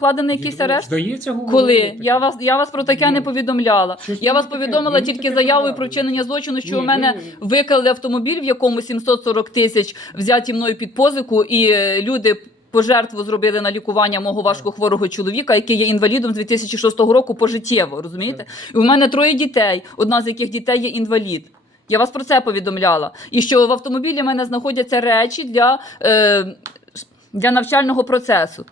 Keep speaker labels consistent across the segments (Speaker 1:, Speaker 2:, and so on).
Speaker 1: Вкладений якийсь арешт?
Speaker 2: Здається,
Speaker 1: Коли
Speaker 2: таке.
Speaker 1: я вас я вас про таке
Speaker 2: Ну,
Speaker 1: не повідомляла.
Speaker 2: щось
Speaker 1: Я вас
Speaker 2: таке-
Speaker 1: повідомила
Speaker 2: мені
Speaker 1: тільки заявою про вчинення злочину, що
Speaker 2: Ні,
Speaker 1: у мене
Speaker 2: ви-
Speaker 1: викрали автомобіль, в якому 740 тисяч взяті мною під позику, і е, люди. Пожертву зробили на лікування мого важкохворого чоловіка, який є інвалідом з 2006 року пожиттєво, розумієте? І у мене троє дітей, одна з яких дітей є інвалід. Я вас про це повідомляла. І що в автомобілі в мене знаходяться речі для, е, для навчального процесу.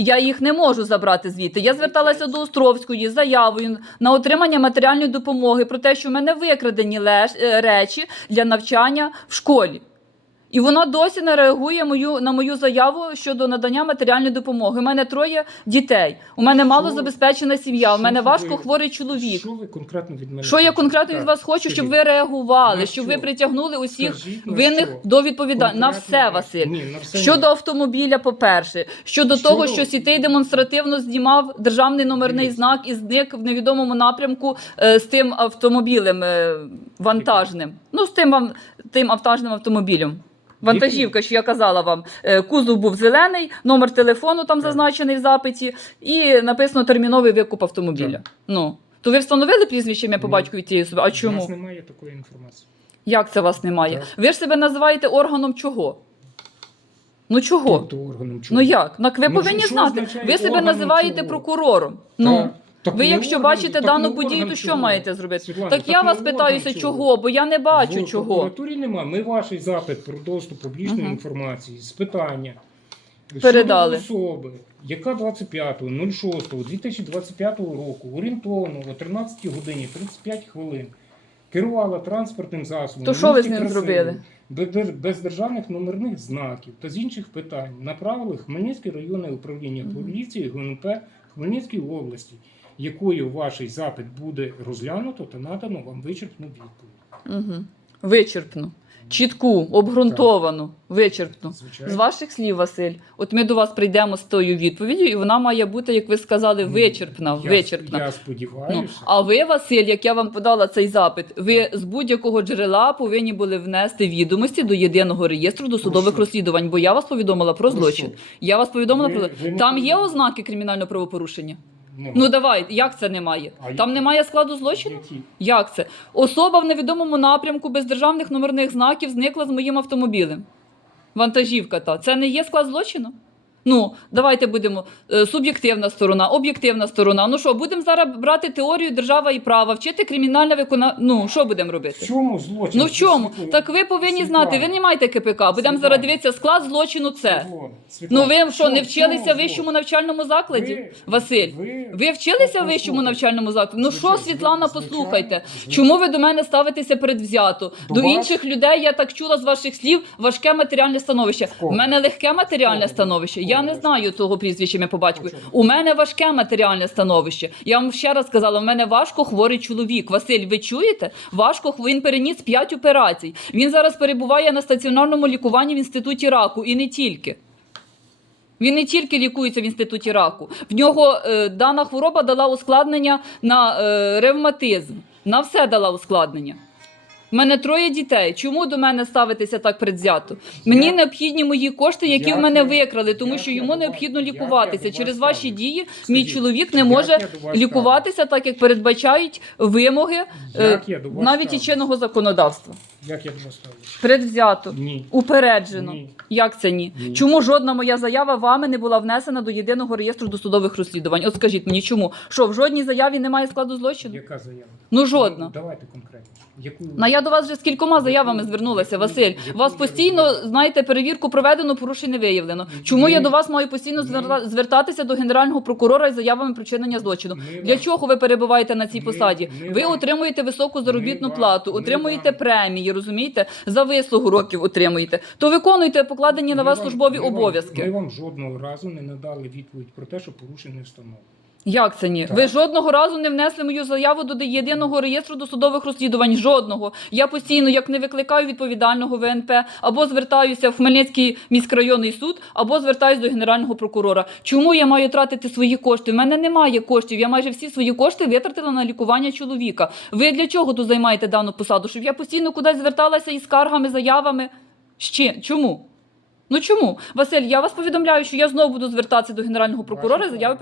Speaker 1: Я їх не можу забрати звідти. Я зверталася до Островської з заявою на отримання матеріальної допомоги про те, що в мене викрадені е, речі для навчання в школі. І вона досі не реагує мою, на мою заяву щодо надання матеріальної допомоги. У мене троє дітей. У мене мало забезпечена сім'я. У
Speaker 2: що
Speaker 1: мене
Speaker 2: ви-
Speaker 1: важко хворий чоловік.
Speaker 2: Що ви конкретно від мене?
Speaker 1: Що я конкретно від
Speaker 2: Так,
Speaker 1: вас хочу, щоб ви реагували, щоб ви притягнули усіх
Speaker 2: Скажіть,
Speaker 1: винних
Speaker 2: що?
Speaker 1: до відповідальності. На все, Василь.
Speaker 2: Ні, на все
Speaker 1: Щодо
Speaker 2: ні.
Speaker 1: автомобіля, по-перше, щодо
Speaker 2: Щодо-
Speaker 1: того, що Сітей демонстративно знімав державний номерний
Speaker 2: Дивіться.
Speaker 1: знак і зник в невідомому напрямку е, з тим автомобілем е, вантажним. Ну, з тим, вам- тим вантажним автомобілем. Вантажівка, що я казала вам, Е, кузов був зелений, номер телефону там зазначений в запиті, і написано терміновий викуп автомобіля.
Speaker 2: Так.
Speaker 1: Ну то ви встановили прізвище ім'я по
Speaker 2: Ні.
Speaker 1: батькові тієї особи? А чому?
Speaker 2: У нас немає такої інформації.
Speaker 1: Як це вас немає?
Speaker 2: Так.
Speaker 1: Ви ж себе називаєте органом чого? Ну чого?
Speaker 2: Тобто органом
Speaker 1: Ну як? Так ви
Speaker 2: Ну,
Speaker 1: повинні
Speaker 2: що
Speaker 1: знати.
Speaker 2: означає
Speaker 1: Ви себе
Speaker 2: органом
Speaker 1: називаєте
Speaker 2: чого?
Speaker 1: прокурором. Ну.
Speaker 2: Так. Так
Speaker 1: Ви, якщо бачите дану подію, то що маєте зробити?
Speaker 2: Світлана,
Speaker 1: так я вас питаюся, чого, бо я не бачу
Speaker 2: в
Speaker 1: чого.
Speaker 2: прокуратурі немає. Ми ваш запит про доступ публічної
Speaker 1: Мгм.
Speaker 2: інформації з питання
Speaker 1: Передали.
Speaker 2: особи, яка 25.06.2025 року орієнтовно о 13 годині 35 хвилин керувала транспортним засобом.
Speaker 1: То що ви з ним зробили?
Speaker 2: Без державних номерних знаків та з інших питань направили Хмельницьке районне управління поліції ГНП Хмельницької області, якою ваш запит буде розглянуто та надано вам вичерпну відповідь.
Speaker 1: Угу. Вичерпну, чітку, обґрунтовану, вичерпну.
Speaker 2: Звичайно.
Speaker 1: З ваших слів, Василь, от ми до вас прийдемо з тою відповіддю, і вона має бути, як ви сказали,
Speaker 2: Ну,
Speaker 1: вичерпна.
Speaker 2: Я,
Speaker 1: вичерпна.
Speaker 2: я
Speaker 1: Ну,
Speaker 2: сподіваюся.
Speaker 1: а ви, Василь, як я вам подала цей запит, ви з будь-якого джерела повинні були внести відомості до єдиного реєстру досудових
Speaker 2: що?
Speaker 1: розслідувань, бо я вас повідомила про
Speaker 2: Про
Speaker 1: злочин.
Speaker 2: що?
Speaker 1: Я вас повідомила
Speaker 2: Ви-
Speaker 1: про
Speaker 2: ви
Speaker 1: там є ознаки кримінального правопорушення.
Speaker 2: Ну,
Speaker 1: Ну давай, як це немає?
Speaker 2: А
Speaker 1: Там
Speaker 2: як?
Speaker 1: немає складу злочину?
Speaker 2: які?
Speaker 1: Як це? Особа в невідомому напрямку без державних номерних знаків зникла з моїм автомобілем. Вантажівка та. Це не є склад злочину? Ну, давайте будемо е, суб'єктивна сторона, об'єктивна сторона. Ну що, будемо зараз брати теорію держава і права, вчити кримінальне виконання. Ну, що будемо робити?
Speaker 2: В чому злочин?
Speaker 1: Ну в чому?
Speaker 2: Світлана,
Speaker 1: Так ви повинні знати, ви не маєте КПК. Будемо зараз дивитися склад злочину це.
Speaker 2: Світлана,
Speaker 1: Ну ви що, не вчилися в вищому навчальному закладі?
Speaker 2: Ви-
Speaker 1: Василь,
Speaker 2: ви-
Speaker 1: ви вчилися в вищому навчальному закладі? Ну що, Світлана, послухайте.
Speaker 2: звичайно.
Speaker 1: Чому ви до мене ставитеся передвзято?
Speaker 2: До
Speaker 1: До інших людей я так чула з ваших слів важке матеріальне становище. У мене легке матеріальне становище. Я не знаю того прізвища по батькові. У мене важке матеріальне становище. Я вам ще раз сказала, у мене важко хворий чоловік. Василь, ви чуєте? Важко він переніс 5 операцій. Він зараз перебуває на стаціонарному лікуванні в інституті раку і не тільки. Він не тільки лікується в інституті раку. В нього е, дана хвороба дала ускладнення на е, ревматизм. На все дала ускладнення. У мене троє дітей. Чому до мене ставитися так предвзято? Мені
Speaker 2: я...
Speaker 1: необхідні мої кошти, які
Speaker 2: я...
Speaker 1: в мене викрали, тому
Speaker 2: я...
Speaker 1: що йому необхідно лікуватися.
Speaker 2: я.
Speaker 1: Через ваші дії мій чоловік не може лікуватися так, як передбачають вимоги е, навіть і чинного законодавства.
Speaker 2: Як я до вас?
Speaker 1: Предвзято.
Speaker 2: Ні.
Speaker 1: Упереджено.
Speaker 2: Ні.
Speaker 1: Як це ні?
Speaker 2: Ні.
Speaker 1: Чому жодна моя заява вами не була внесена до єдиного реєстру досудових розслідувань? От скажіть мені, чому? Що в жодній заяві немає складу злочину?
Speaker 2: Яка заява?
Speaker 1: Ну жодна.
Speaker 2: Ну, давайте конкретно. Яку...
Speaker 1: Ну, я до вас вже з кількома заявами звернулася, Василь.
Speaker 2: яку
Speaker 1: Вас постійно, знаєте, перевірку проведено, порушень не виявлено. Чому
Speaker 2: Ми-
Speaker 1: я до вас маю постійно зверта- звертатися до генерального прокурора із заявами про чинення злочину?
Speaker 2: Ми
Speaker 1: Для чого ви перебуваєте на цій
Speaker 2: Ми-
Speaker 1: посаді?
Speaker 2: ми
Speaker 1: Ви отримуєте високу заробітну
Speaker 2: вам-
Speaker 1: плату, отримуєте
Speaker 2: вам-
Speaker 1: премії, розумієте? За вислугу років отримуєте. То виконуйте покладені на вас
Speaker 2: вам-
Speaker 1: службові
Speaker 2: ми вам-
Speaker 1: обов'язки.
Speaker 2: Ми вам жодного разу не надали відповідь про те, що порушення встановлено.
Speaker 1: Як це ні?
Speaker 2: Так.
Speaker 1: Ви жодного разу не внесли мою заяву до єдиного реєстру досудових розслідувань. Жодного. Я постійно як не викликаю відповідального ВНП, або звертаюся в Хмельницький міськрайонний суд, або звертаюся до генерального прокурора. Чому я маю тратити свої кошти? У мене немає коштів. Я майже всі свої кошти витратила на лікування чоловіка. Ви для чого тут займаєте дану посаду? Щоб я постійно кудись зверталася із скаргами, заявами? Ще чому? Ну чому? Василь, я вас повідомляю, що я знову буду звертатися до генерального прокурора з заяви